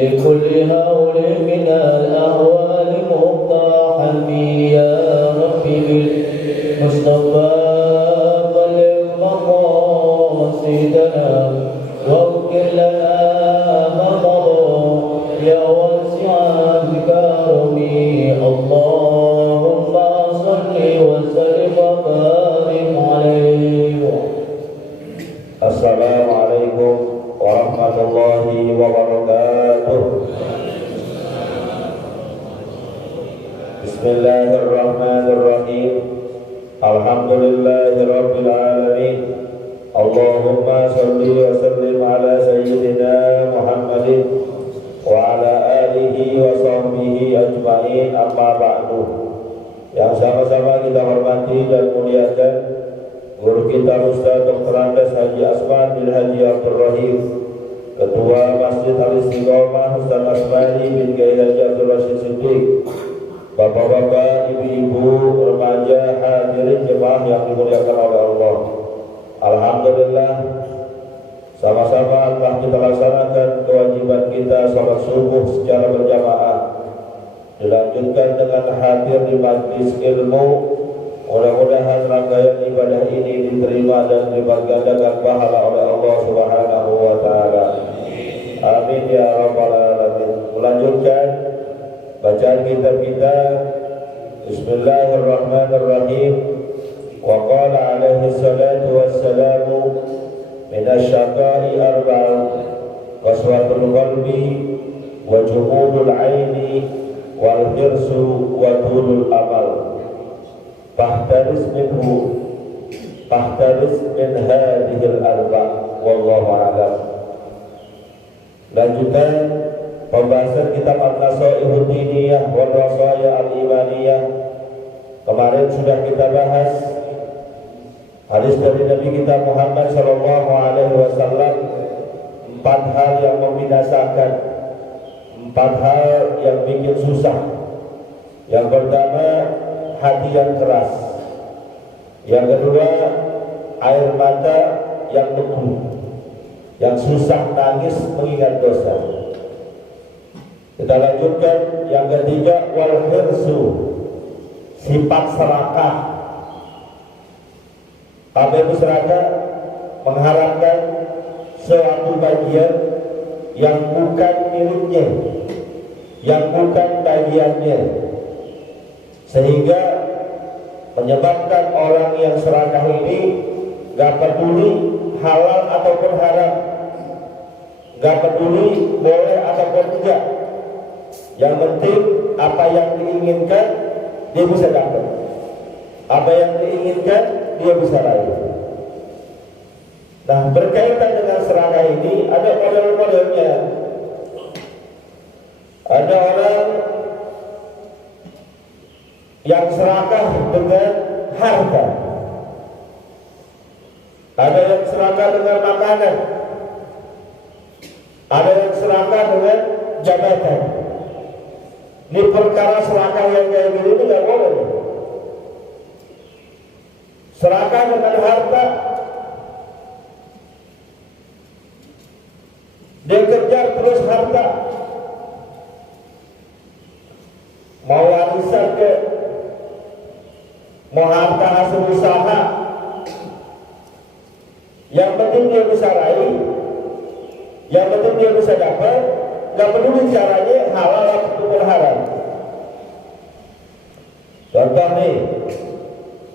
لكل هول من الأهوال مقتحم يا ربي بالمصطفى بلغ مقاصدنا واغفر لنا ما مضى يا واسع الكرم اللهم صل وسلم وبارك عليه. Assalamualaikum warahmatullahi wabarakatuh. Bismillahirrahmanirrahim. Alhamdulillahirabbil alamin. Allahumma shalli wa sallim ala sayyidina Muhammadin wa ala alihi wa sahbihi ajma'in, amma ba'du. Yang sama-sama kita hormati dan muliakan guru kita Ustaz Dr. Andes Haji Asman bin Haji Abdul Rahim, Ketua Masjid Al-Istiqomah Ustaz Asmani bin Kiai Haji Abdul Rashid Siddiq, Bapak-bapak, ibu-ibu, remaja, hadirin jemaah yang dimuliakan oleh Allah. Alhamdulillah, sama-sama telah kita laksanakan kewajiban kita salat subuh secara berjamaah, dilanjutkan dengan hadir di majlis ilmu. Mudah-mudahan rangkaian ibadah ini diterima dan dibagikan pahala oleh Allah Subhanahu wa taala. Amin ya rabbal alamin. Melanjutkan bacaan kitab kita. Bismillahirrahmanirrahim. Wa qala alaihi salatu wassalamu minasyaqai arba'un qaswatul qalbi wa jumudul aini wal hirsu wa tulul amal. Fahtaris min hadhil arba' wallahu a'lam. Lanjutan pembahasan kitab An-Nasaihud Diniyah wal Wasaya Al-Imaniyah. Kemarin sudah kita bahas hadis dari Nabi kita Muhammad sallallahu alaihi wasallam, 4 hal yang membinasakan, 4 hal yang bikin susah. Yang pertama, hati yang keras. Yang kedua, air mata yang beku, yang susah nangis mengingat dosa. Kita lanjutkan yang ketiga, wal hirsu, sifat serakah. Kabeh serakah mengharapkan suatu bagian yang bukan miliknya, yang bukan bagiannya, sehingga menyebabkan orang yang serakah ini gak peduli halal ataupun haram, gak peduli boleh ataupun tidak. Yang penting apa yang diinginkan dia bisa dapat, apa yang diinginkan dia bisa raih. Nah, berkaitan dengan serakah ini ada model-modelnya. Ada orang yang serakah dengan harta, ada yang serakah dengan makanan, ada yang serakah dengan jabatan. Ini perkara serakah yang kayak gini itu gak boleh. Serakah dengan harta, dia kejar terus harta, mau warisan ke, mau harta hasil usaha, yang penting dia bisa raih, yang penting dia bisa dapat, gak peduli caranya halal ataupun haram. Contoh nih,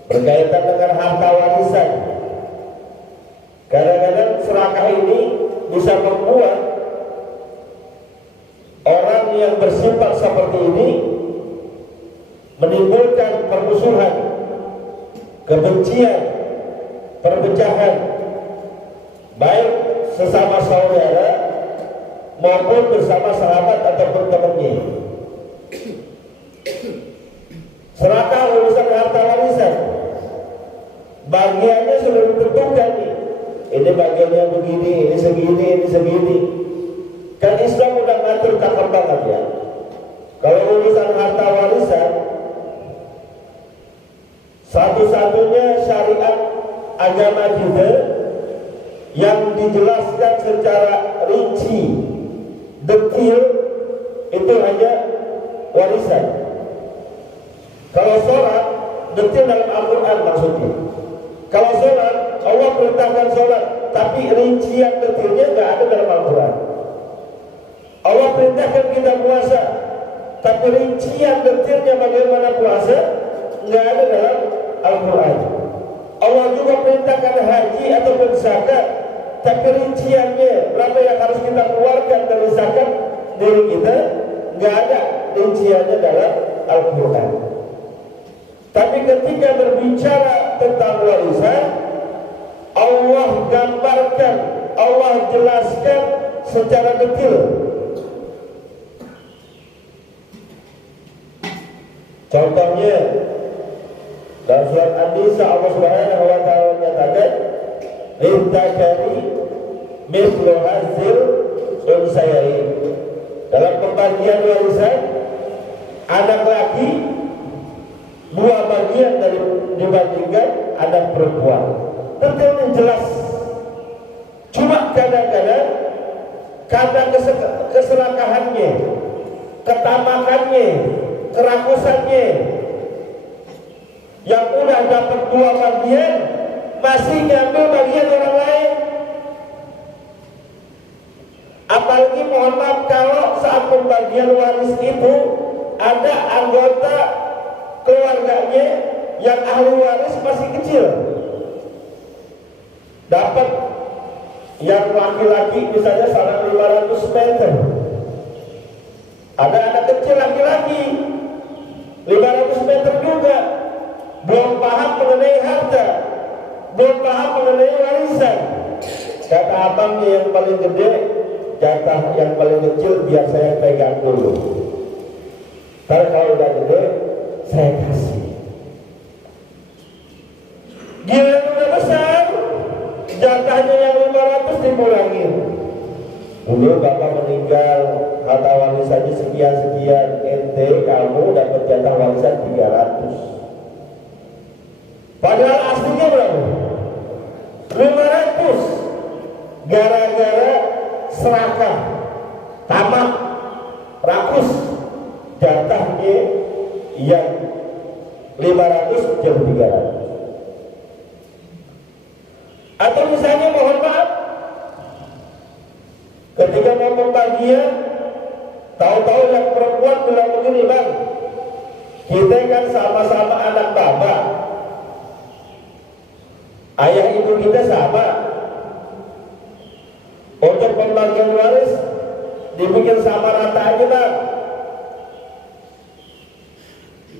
berkaitan dengan harta warisan. Kadang-kadang serakah ini bisa membuat orang yang bersifat seperti ini menimbulkan permusuhan, kebencian, perpecahan, baik sesama saudara maupun bersama sahabat ataupun temannya. Serakah urusan harta warisan, bagiannya sudah ditentukan nih. Ini bagiannya begini, ini segini, ini segini. Kan Islam udah ngatur cakep banget ya. Kalau urusan harta warisan, satu-satunya syariat agama kita yang dijelaskan secara rinci, detail maksudnya. Kalau sholat, Allah perintahkan sholat, tapi rincian detailnya nggak ada dalam Al-Quran. Allah perintahkan kita puasa, tapi rincian detailnya bagaimana puasa nggak ada dalam Al-Quran. Allah juga perintahkan haji ataupun zakat, tapi rinciannya berapa yang harus kita keluarkan dari zakat diri kita nggak ada rinciannya dalam Al-Quran. Tapi ketika berbicara tentang warisan, Allah gambarkan, Allah jelaskan secara detail. Contohnya dalam surat An-Nisa Allah Subhanahu wa taala menyatakan lidzakari mithlu hadzil unsayain. Dalam pembagian warisan, anak laki dua bagian dari dibandingkan anak perempuan. Detailnya jelas. Cuma kadang-kadang karena keserakahannya, ketamakannya, kerakusannya, yang udah dapat dua bagian masih ngambil bagian orang lain. Apalagi mohon maaf kalau saat pembagian waris itu ada anggota keluarganya yang ahli waris masih kecil, dapat yang laki-laki misalnya salah 500 meter, ada anak kecil laki-laki 500 meter juga, belum paham mengenai harta, belum paham mengenai warisan. Kata abangnya yang paling gede, jatah yang paling kecil biar saya pegang dulu, karena kalau udah gede saya kasih. Gila udah besar, jatahnya yang 500 dimulangin. Dulu bapak meninggal, harta warisannya sekian-sekian, ente kamu dapat jatah warisan 300. Padahal aslinya berapa? 500. Gara-gara serakah, tamak, rakus, jatahnya yang 500 jadi 300. Atau misalnya mohon maaf, ketika mau pembagian, tahu-tahu yang perempuan bilang begini, bang, kita kan sama-sama anak bapak, ayah ibu kita sama, untuk pembagian waris dibikin sama rata aja bang.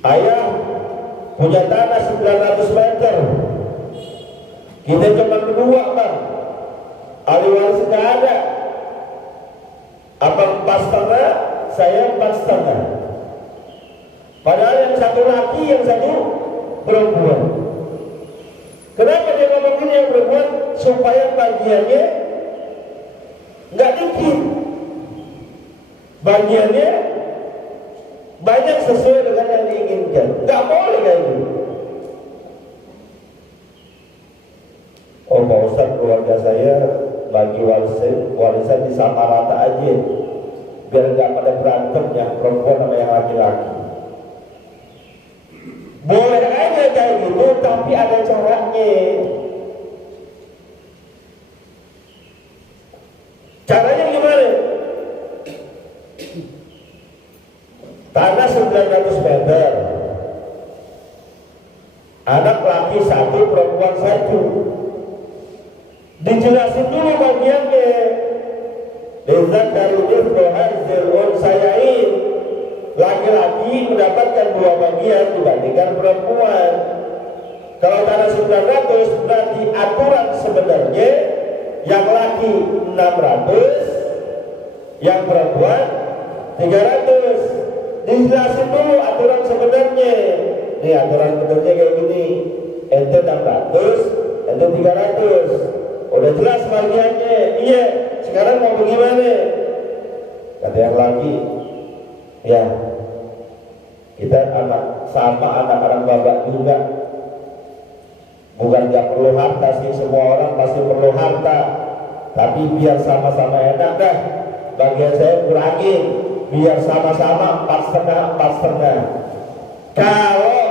Ayah punya tanah 900 meter, kita cuma berdua bang, ahli waris nggak ada. Abang 4,5, saya 4,5. Padahal yang satu laki, yang satu perempuan. Kenapa dia ngomong gini yang perempuan? Supaya bagiannya nggak dikit, bagiannya banyak sesuai dengan yang diinginkan. Nggak boleh kayak gitu. Oh Pak Ustaz, keluarga saya bagi warisan di sama rata aja, biar nggak pada berantem yang perempuan sama yang laki-laki. Boleh aja kayak gitu, tapi ada caranya. Caranya gimana? Tanah 900 meter, anak laki 1, perempuan 1. Dijelasin dulu bagiannya. Lidzakari mithlu hadzil unsayain. Laki-laki mendapatkan 2 bagian dibandingkan perempuan. Kalau tanah 900 berarti aturan sebenarnya yang laki 600, yang perempuan 300. Dijelasin dulu aturan sebenarnya. Nih aturan sebenarnya kayak gini. Ente 600, ente 300. Udah jelas bagiannya. Iya, sekarang mau bagaimana? Kata yang lagi, ya kita sama anak-anak bapak juga. Bukan gak perlu harta sih, semua orang pasti perlu harta, tapi biar sama-sama enak dah. Bagian saya kurangin, biar sama-sama 4,5. Kalau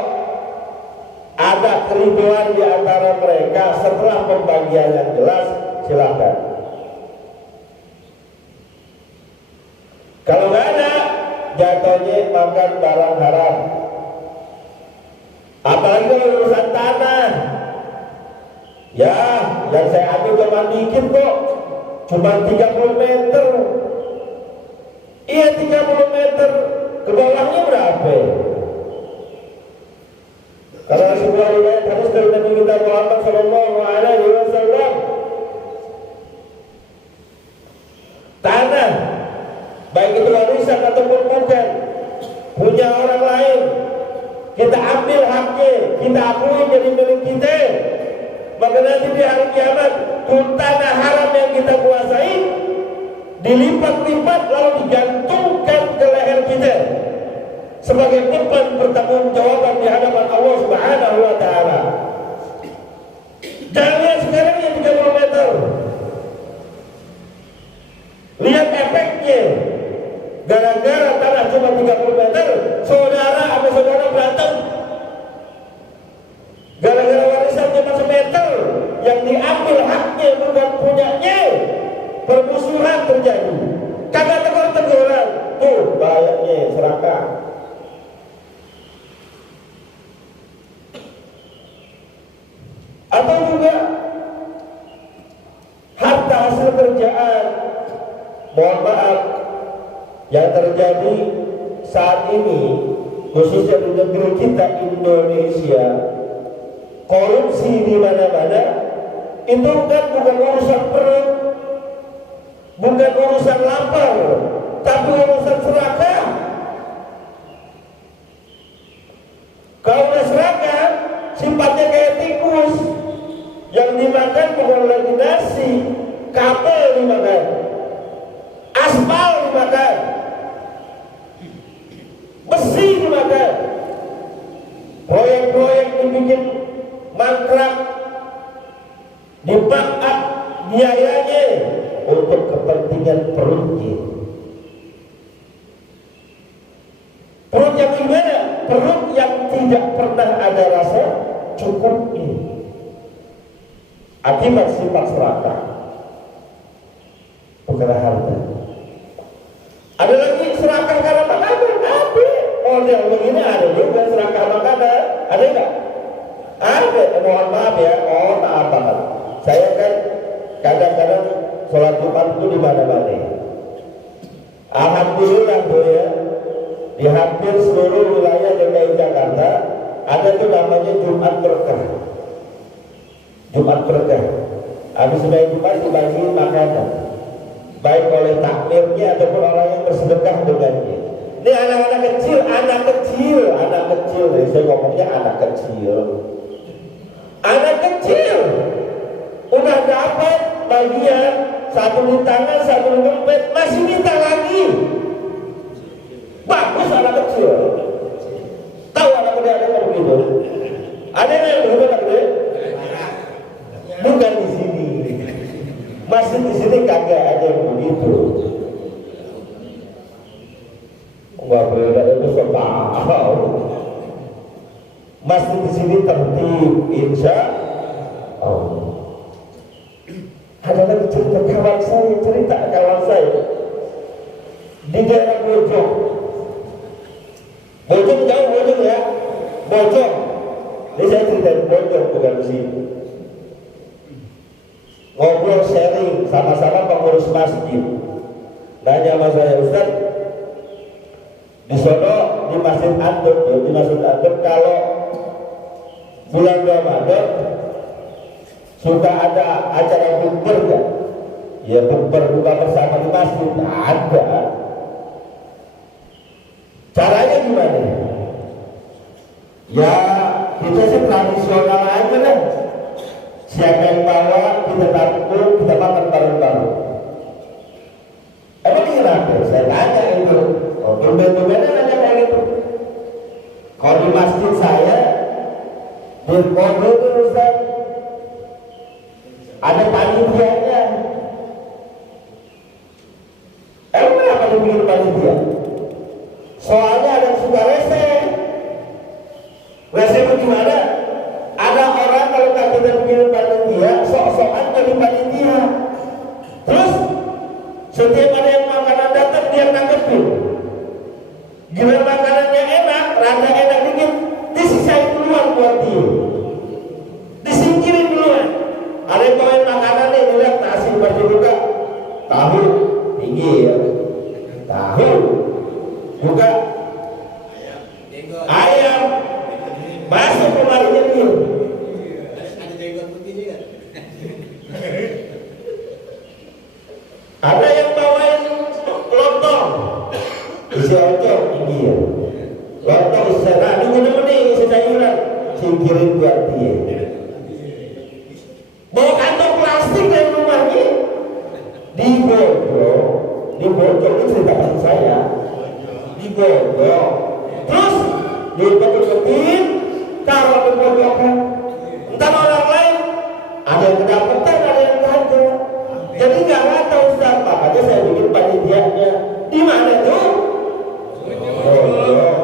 ada keribuan di antara mereka setelah pembagian yang jelas, silakan. Kalau nggak ada, jatuhnya makan barang haram. Apalagi kalau urusan tanah. Ya, yang saya ambil cuma dikit kok, cuma 30 meter. Iya 30 meter, ke bawahnya berapa? Karena sebuah riwayat hadis dari Nabi kita Muhammad Sallallahu Alaihi Wasallam, tanah baik itu warisan ataupun bukan punya orang lain, kita ambil haknya, kita akui jadi milik kita, maka nanti di hari kiamat tanah haram yang kita kuasai dilipat-lipat lalu digantungkan ke leher kita sebagai beban pertanggungjawaban di hadapan Allah Subhanahu wa taala. Dan lihat sekarang yang 30 meter. Lihat efeknya. Gara-gara tanah cuma 30 meter, saudara sama saudara berantem. Gara-gara warisan cuma semeter, yang diambil haknya bukan punyanya, permusuhan terjadi. Kagak tegur-teguran, tuh bahayanya serakah. Atau juga harta hasil kerjaan, mohon maaf, yang terjadi saat ini khususnya di negeri kita Indonesia, korupsi di mana-mana itu kan bukan urusan perut, bukan urusan lapar, tapi urusan serakah. Kalau udah serakah, sifatnya kayak tikus, yang dimakan bukan lagi nasi, kabel dimakan, aspal dimakan, besi dimakan, proyek-proyek dibikin mangkrak, dibakar biayanya untuk kepentingan perutnya. Perut yang gimana? Perut yang tidak pernah ada rasa cukupnya akibat sifat serakah, bukan harta. Ada lagi serakah karena makanan, apa? Model begini ada juga serakah makanan, ada enggak? Ada. Mohon maaf ya, maaf banget. Saya kan kadang-kadang sholat Jumat itu di mana-mana. Alhamdulillah tuh ya, di hampir seluruh wilayah DKI Jakarta ada tuh namanya Jumat Berkah. Jumat Berkah. Habis sudah Jumat dibagi makanan, baik oleh takmirnya ataupun orang yang bersedekah dengannya. Ini anak-anak kecil, saya ngomongnya anak kecil. Anak kecil udah dapat bagian, satu di tangan, satu di dompet, masih minta lagi. Bagus anak kecil. Tahu anak gede ada yang begitu? Ada yang begitu anak gede? Bukan di sini. Masih di sini kagak ada yang begitu. Enggak boleh ada itu tahu. Masih di sini tertib, insya Allah. Ada lagi cerita kawan saya di daerah Bojong. Bojong jauh, Bojong ya, Bojong. Ini saya cerita di Bojong, bukan di sini. Ngobrol sharing sama-sama pengurus masjid. Nanya sama saya, Ustaz, di sono di Masjid Antum, kalau bulan Ramadan suka ada acara bukber kan? Ya bukber buka bersama di masjid. Ada. Caranya gimana? Ya kita sih tradisional aja lah. Siapa yang bawa kita tampung, kita makan bareng-bareng. Emang ini kenapa? Saya tanya itu. Oh, tumben-tumbennya nanya kayak gitu. Kalau di masjid saya di kode itu Ustaz, ada panitianya. Emang kenapa dibikin panitia? Soalnya ada yang suka rese. Rese itu gimana? Ada jadi panitia. Terus setiap ada yang makanan datang dia nanggepin. Gila makanannya enak, rada enak dikit, disisain duluan buat dia. Disingkirin duluan. Ada yang bawain makanan nih, dilihat nasi pas dibuka, tahu tinggi ya, tahu buka ayam masuk kemarinya dia. Ada yang bawain lontong, isi oncom tinggi ya, lontong isi nah ini isi sayuran, singkirin buat dia. Bawa kantong plastik dari rumahnya, dibocor ini cerita kasih saya, dibocor, terus dipetik-petik, taruh di pojokan. Entar orang lain ada yang kedapetan, ada yang kagak. Jadi nggak rata Ustaz, makanya saya bikin panitianya. Di mana tuh? Bojong.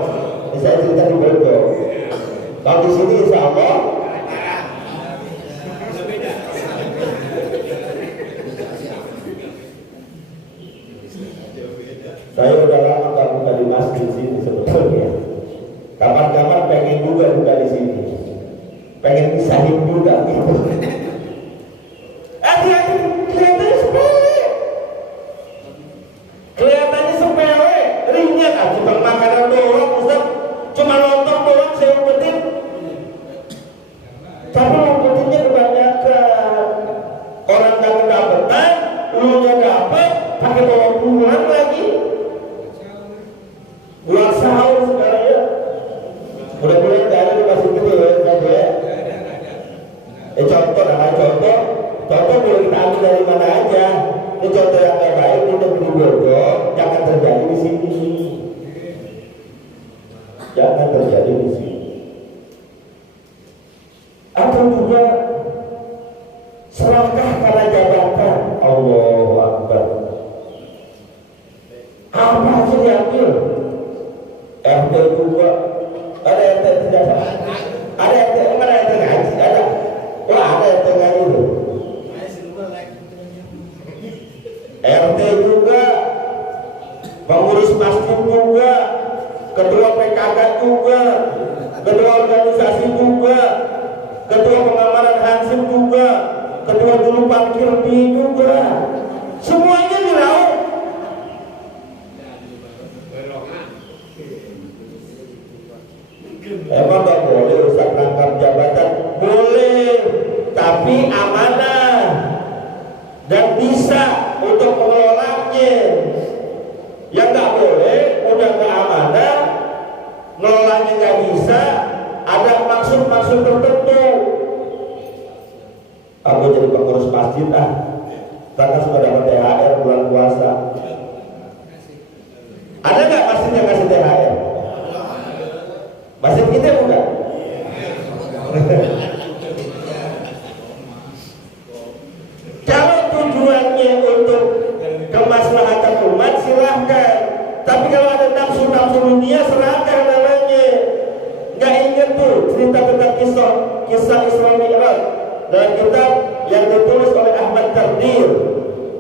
Ini saya cerita di Bojong. Kalau di sini insya Allah saya udah lama nggak buka di masjid sini sebetulnya. Kapan-kapan pengen juga buka di sini. Pengen pisahin juga gitu. Kelihatannya sepele. Kelihatannya sepele. Ringan kan cuma makanan doang, Ustaz. Cuma lontong doang saya umpetin. Tapi umpetinnya kebanyakan. Orang nggak kedapetan, lu nya dapet, pakai bawa pulang lagi. Luar sahur sekarang ya. Mudah-mudahan tidak ada di masjid itu ya. Contoh boleh kita ambil dari mana aja. Ini contoh yang terbaik di negeri Bogor, jangan terjadi di sini. Jangan terjadi di sini. Atau juga serakah karena jabatan. Allahu Akbar. Apa aja diambil? RT juga. Ada RT tidak salah. Ada RT mana RT ngaji? Ada. Wah ada RT ngaji tuh. RT juga, pengurus masjid juga, ketua PKK juga, ketua organisasi juga, ketua pengamanan hansip juga, ketua juru parkir B juga, semuanya diraup. Emang gak boleh Ustaz rangkap jabatan? Boleh, tapi amanah dan bisa untuk mengelolanya. Yang gak boleh, udah gak amanah, ngelolanya gak bisa, ada maksud-maksud tertentu. Aku jadi pengurus masjid karena sudah dapat THR bulan puasa. Ada gak masjid yang kasih THR? Masjid kita bukan? Kalau tujuannya untuk kemaslahatan umat silahkan. Tapi kalau ada nafsu-nafsu dunia serahkan namanya. Gak inget tuh cerita tentang kisah Isra Mi'raj dalam kitab yang ditulis oleh Ahmad Tardir.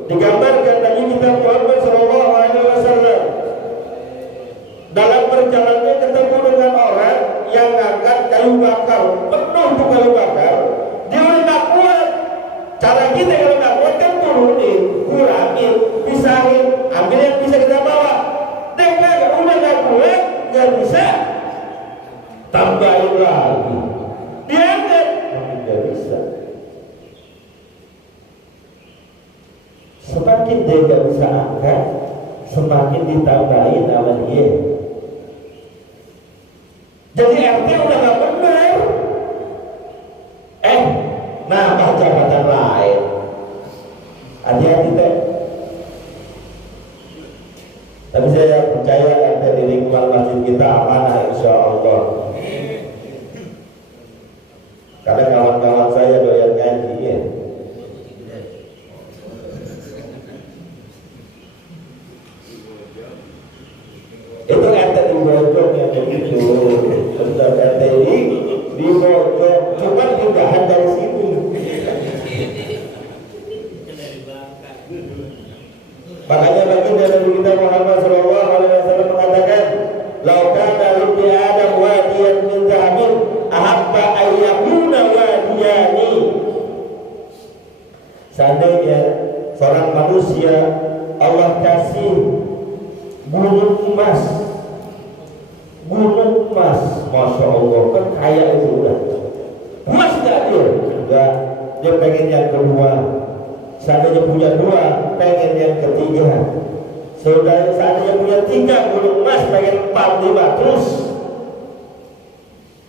Digambarkan Nabi kita Muhammad SAW dalam perjalanannya ketemu dengan orang yang ngangkat kayu bakar, penuh tuh kayu bakar. Dia udah gak kuat. Cara kita kalau gak kuat kan turunin, kurangin, pisahin, ambil yang bisa kita bawa. Dia udah gak kuat, gak bisa, tambahin lagi. Diangkat, tapi gak bisa. Semakin dia gak bisa angkat, semakin ditambahin sama dia. Jadi RT udah gak benar. Nambah jabatan lain. Hati-hati teh. Tapi saya percaya RT di lingkungan masjid kita amanah insya Allah. Karena kawan-kawan saya doyan ngaji ya. Itu RT di Bojong yang begitu. Tentang RT di Bojong, cuma pindahan dari sini. gunung emas, masya Allah, kan kaya itu udah. Puas nggak dia? Enggak, dia pengen yang kedua. Seandainya punya dua, pengen yang ketiga. Seandainya punya 3 gunung emas, pengen 4, 5 terus.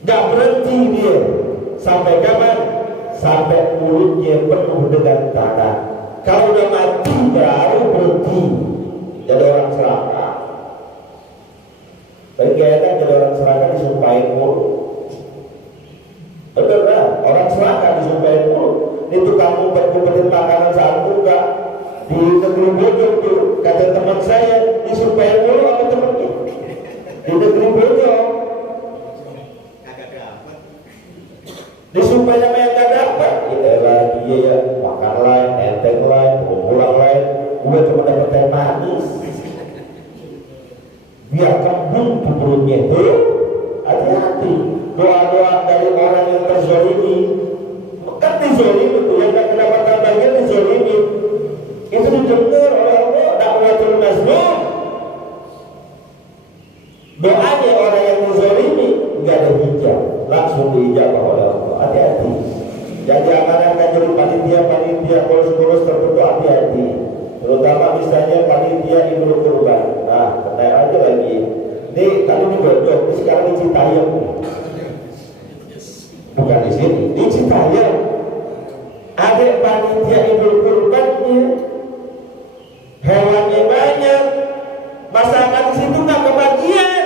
Nggak berhenti dia. Sampai kapan? Sampai mulutnya penuh dengan tanah. Kalau udah mati baru berhenti. Jadi orang serakah. Tapi kayaknya jadi orang serakah disumpahin mulu. Betul kan? Orang serakah disumpahin mulu. Ini tukang ngumpet-ngumpetin makanan saat buka di negeri Bojong tuh, kata teman saya disumpahin mulu sama temennya di negeri Bojong. Disumpahin sama yang gak dapat. Dia ya makan lain, enteng lain, pulang lain. Gue cuma dapat teh manis. Biar kembung tuh perutnya itu. Hati-hati. Doa-doa dari orang yang terzolimi. Kan dizolimi tuh, yang gak mendapatkan bagian dizolimi. Itu didengar oleh Allah. Dakwatul mazlum. Doanya orang yang dizolimi gak ada hijab, langsung diijabah oleh Allah. Hati-hati. Jadi amanah kan jadi panitia kurus tertentu, hati-hati. Terutama misalnya panitia Idul Kurban. Nah, kena aja lagi. Ini tadi di Bojong, ini sekarang di Citayam. Bukan di sini, di Citayam. Ada panitia Idul Kurbannya. Hewannya banyak. Masyarakat di situ nggak kebagian.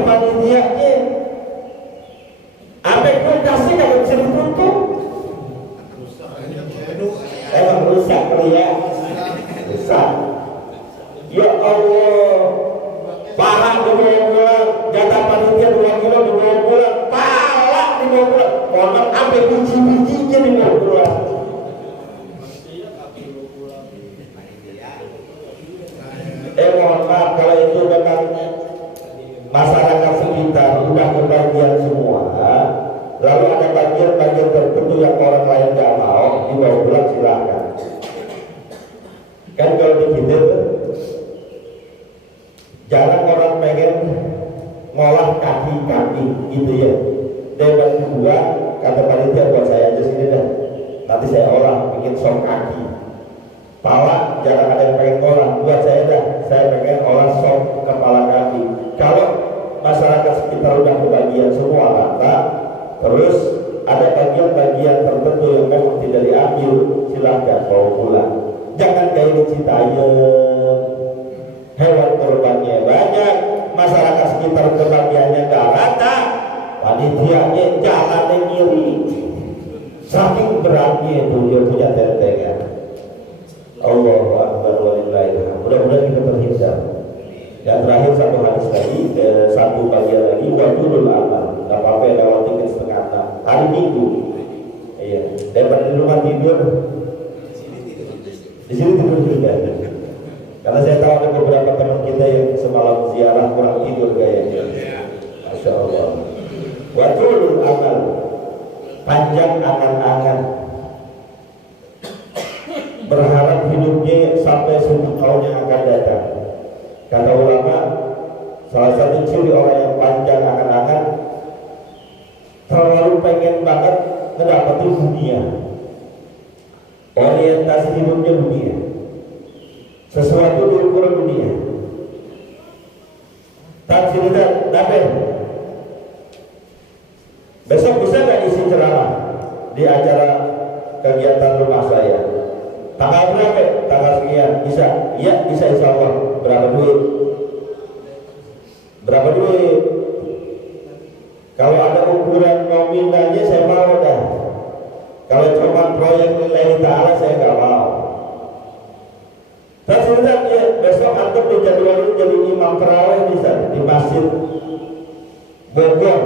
Panitianya sampai kulkasnya nggak bisa ditutup. Emang rusak ya, rusak. Ya Allah, paha dibawa-bawa, jatah panitia 2 kilo dibawa-bawa, pala dibawa-bawa, konon sampai biji-bijinya dibawa-bawa. Mohon maaf kalau itu memang masyarakat sekitar udah kebagian semua. Lalu ada bagian-bagian tertentu yang orang lain gak mau dibawa pulang, silakan. Kan kalau di kita tuh jarang orang pengen ngolah kaki-kaki gitu ya. Debat kedua kata panitia, buat saya aja sini dah, nanti saya olah bikin sop kaki. Pala jarang ada yang pengen olah, buat saya dah, saya pengen olah sop kepala kaki. Kalau masyarakat sekitar udah kebagian semua rata, terus ada bagian-bagian tertentu yang memang tidak diambil, silahkan bawa pulang. Jangan kayak di Citayam, hewan kurbannya banyak, masyarakat sekitar kebagiannya gak rata, panitianya jalannya ngiri, saking beratnya itu dia punya tentengan. Allahu Akbar walillahilhamd. Mudah-mudahan kita terhindar. Dan terakhir satu hadis lagi, satu bagian lagi, wadulul amal. Gak apa-apa lewat tiket 5:30 hari Minggu. Iya, daripada di rumah tidur, di sini tidur juga. Karena saya tahu ada beberapa teman kita yang semalam ziarah kurang tidur kayaknya. Masya Allah. Wadulul amal, panjang angan-angan, berharap hidupnya sampai 10 tahun yang akan datang. Kata ulama, salah satu ciri orang yang panjang angan-angan, terlalu pengen banget mendapatkan dunia. Orientasi hidupnya dunia, sesuatu diukur dunia. Tafsirkan Nabi. Besok bisa nggak isi ceramah di acara kegiatan rumah saya? Tanggal berapa? Tanggal sekian. Bisa? Iya, bisa insya Allah. Berapa duit? Berapa duit? Kalau ada ukuran nominalnya saya mau dah. Kalau cuma proyek lillahi ta'ala saya nggak mau. Dan sebenarnya besok antum dijadwalin jadi imam tarawih bisa di masjid Bogor.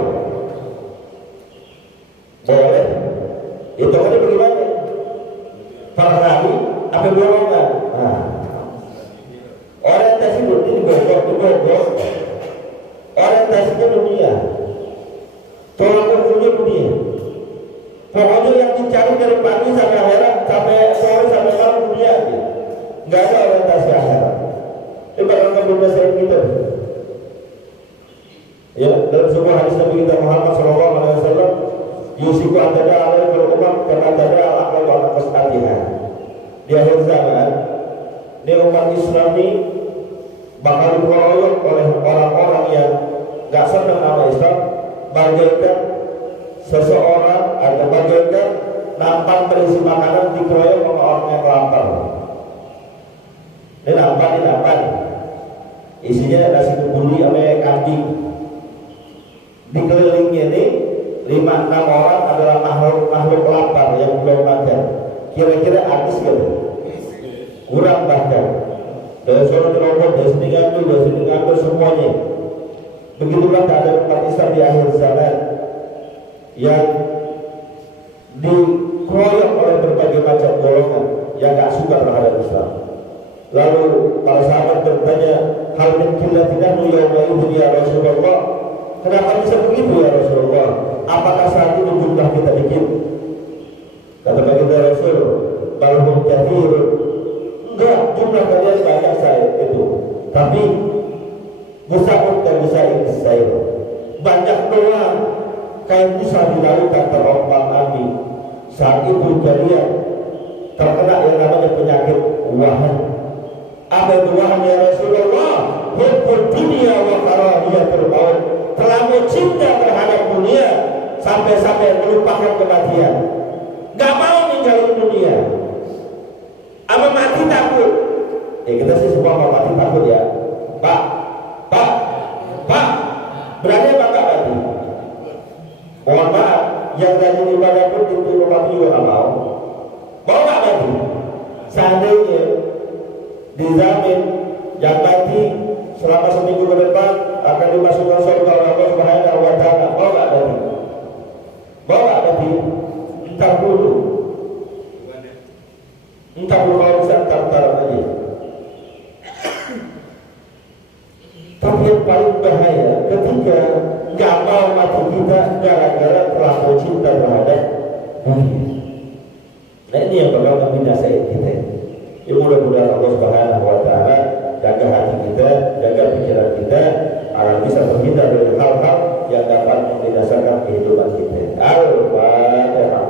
Boleh? Itu kan bagaimana? Per hari apa golongan? Nah, orientasi di Bogor, orientasinya dunia, tolak ukurnya dunia. Pokoknya yang dicari dari pagi sampai akhirat, sampai sore sampai malam dunia, nggak ada orientasi akhirat. sebuah hadis Nabi kita Muhammad sallallahu alaihi wasallam, yusiku antada alaihi umam kama antada al-aqlal wa al-qasatiha. Di akhir zaman, ini umat Islam ini bakal dikeroyok oleh orang-orang yang gak senang sama Islam, bagaikan seseorang atau bagaikan nampan berisi makanan dikeroyok sama orang yang lapar. Ini nampan. Isinya nasi kebuli sama kambing. Dikelilingnya ini 5-6 orang adalah makhluk lapar yang belum makan. Kira-kira habis gitu? Kurang bahkan. Dari sana dirobot, dari sini ngambil semuanya. Begitulah keadaan umat Islam di akhir zaman yang dikeroyok oleh berbagai macam golongan yang gak suka terhadap Islam. Lalu para sahabat bertanya, hal min qillatina yawma idin ya Rasulullah, kenapa bisa begitu ya Rasulullah? Apakah saat itu jumlah kita dikit? Kata baginda Rasul, balhum katsir. Enggak, jumlah kalian banyak saya itu. Tapi Musa'ud dan Musa'id saya banyak doang. Kayak Musa di lautan terompang api. Saat itu kalian terkena yang namanya penyakit wahan. Apa itu wahan ya Rasulullah? Hubbud dunia wa karahiyatul maut. Terlalu cinta terhadap dunia sampai melupakan kematian. Gak mau ninggalin dunia. Apa mati takut? Kita sih semua mau mati takut ya. Pak, berani apa gak mati? Mohon maaf, yang rajin ibadah pun dituruh mati juga gak mau. Mau gak mati? Seandainya dijamin yang mati selama seminggu ke depan akan dimasukkan surga oleh Allah Subhanahu wa Ta'ala. Mau gak mati? Mau gak mati? Entar dulu kalau bisa entar aja. Tapi yang paling bahaya ketika gak mau mati kita gara-gara terlalu cinta terhadap dunia. Nah ini yang bakal membinasain kita. Ya mudah-mudahan Allah Subhanahu wa Ta'ala jaga hati kita, jaga pikiran kita agar bisa terhindar dari hal-hal yang dapat membinasakan kehidupan kita. Al-Fatihah.